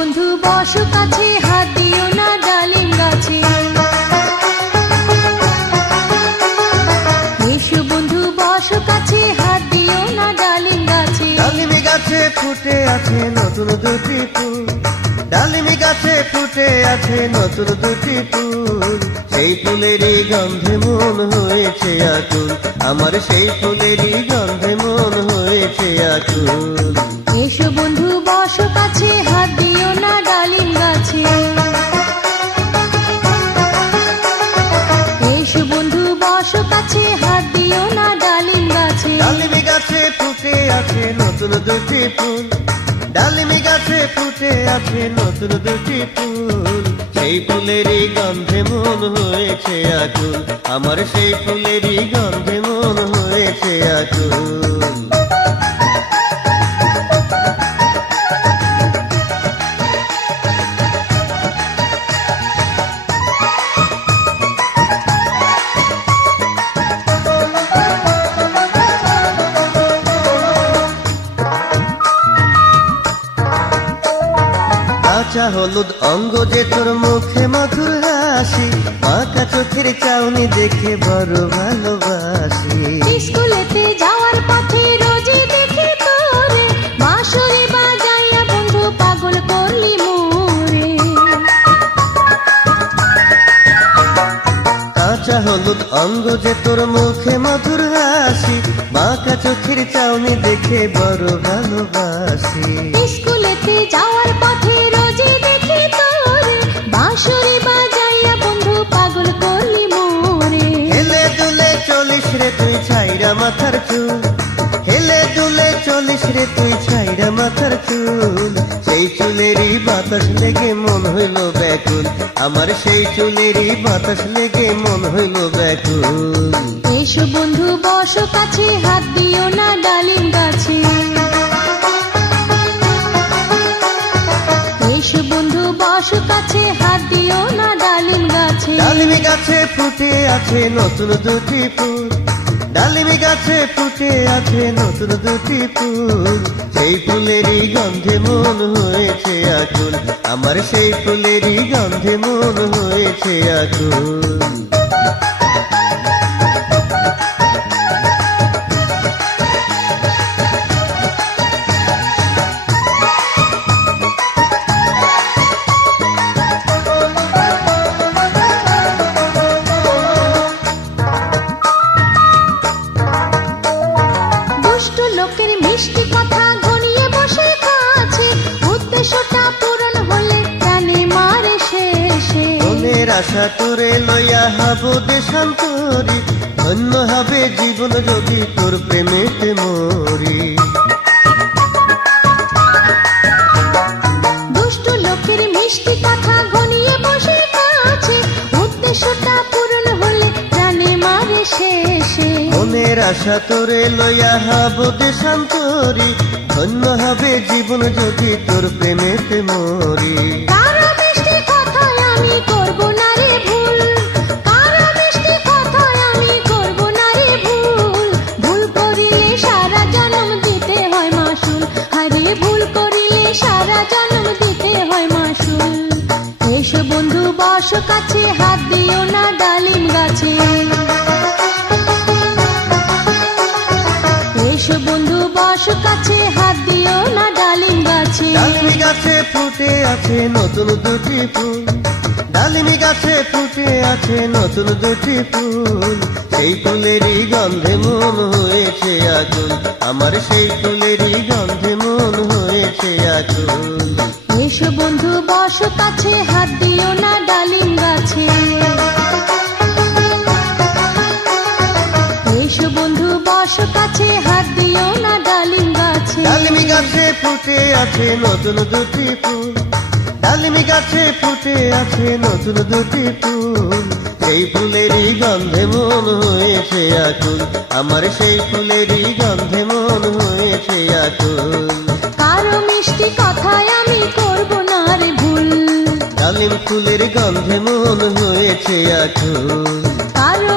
বন্ধু বসো কাছে, হাত দিও না ডালিম গাছে। এসো বন্ধু বসো কাছে, হাত দিও না ডালিম গাছে। ডালিমি গাছে ফুটে আছে নতুন দুটি ফুল, ডালিমি গাছে ফুটে আছে নতুন দুটি ফুল। সেই ফুলেরই গন্ধে মন হয়েছে আকুল, আমার সেই ফুলেরই গন্ধে মন হয়েছে আকুল। এসো বন্ধু বসো কাছে, হাত দিও না ডালিম গাছে। এসো বন্ধু বসো কাছে, হাত দিও না ডালিম গাছে। ডালিমি গাছে ফুটে আছে নতুন দুটি ফুল, ডালিমি গাছে ফুটে আছে নতুন দুটি ফুল। সেই ফুলেরই গন্ধে মন হয়েছে আকুল, আমার সেই ফুলেরই গন্ধে মন হয়েছে আকুল। কাঁচা হলুদ অঙ্গ যে তোর মুখে মধুর হাসি, পাকা চোখের চাউনি দেখে বড় ভালোবাসি। স্কুলেতে যাওয়ার পথে রোজই দেখি তোরে, বাঁশরি বাজাইয়া বন্ধু পাগল করলি মোরে। কাঁচা হলুদ অঙ্গ যে তোর মুখে মধুর হাসি, বাঁকা চোখের চাউনি দেখে বড় ভালোবাসি। স্কুলেতে যাওয়ার পথে রোজই দেখি তোরে, বাঁশরি বাজাইয়া বন্ধু পাগল করলি মোরে। হেলে দুলে চলিস রে তুই ছাইরা মাথার চুল, হেলে দুলে চলিস রে তুই ছাইরা মাথার চুল। সেই চুলেরই বাতাস লেগে মন হইল ব্যাকুল, আমার সেই চুলেরই বাতাস লেগে মন হইল ব্যাকুল। এসো বন্ধু বসো কাছে, হাত দিও না ডালিম গাছে। এসো বন্ধু বসো কাছে, হাত দিও না ডালিম গাছে। ডালিমি গাছে ফুটে আছে নতুন দুটি ফুল, ডালিমি গাছে ফুটে আছে নতুন দুটি ফুল। সেই ফুলেরই গন্ধে মন হয়েছে আকুল, আমার সেই ফুলেরই গন্ধে মন হয়েছে আকুল। লোকের মিষ্টি কথা ঘনিয়ে বসে কাছে, উদ্দেশ্যটা পূরণ হলে জানে মারে শেষে। মনের আশা তোরে লইয়া হব দেশান্তরি, ধন্য হবে জীবন যদি তোর প্রেমেতে মরি। দুষ্ট লোকের মিষ্টি কথা ঘনিয়ে বসে কাছে, উদ্দেশ্যটা পূরণ হলে জানে মারে শেষে। মনের আশা তোরে লইয়া হব দেশান্তরি, ধন্য হবে জীবন যদি তোর প্রেমেতে মরি। কারো মিষ্টি কথায় আমি করব না রে ভুল, কারো মিষ্টি কথায় আমি করব না রে ভুল। ভুল করিলে সারা জন্ম দিতে হয় মাসুল, আরে ভুল করিলে সারা জন্ম দিতে হয় মাসুল। এসো বন্ধু বসো কাছে, হাত দিও না ডালিম গাছে। এসো বন্ধু বসো কাছে, হাত দিও না ডালিম গাছে। ডালিমি গাছে ফুটে আছে নতুন দুটি ফুল, ডালিমি গাছে ফুটে আছে নতুন দুটি ফুল। সেই ফুলেরই গন্ধে মন হয়েছে আকুল, আমার সেই ফুলেরই গন্ধে মন হয়েছে আকুল। এসো বন্ধু বসো কাছে, হাত দিও না ডালিম গাছে। এসো বন্ধু বসো কাছে, হাত দিও না ডালিম গাছে। ডালিমি গাছে ফুটে আছে নতুন দুটি ফুল, ডালিমি গাছে ফুটে আছে নতুন দুটি ফুল। সেই ফুলেরই গন্ধে মন হয়েছে আকুল, আমার সেই ফুলেরই গন্ধে মন হয়েছে আকুল। কারো মিষ্টি কথায় আমি করব না রে ভুল, ডালিম ফুলের গন্ধে মন হয়েছে আকুল। কারো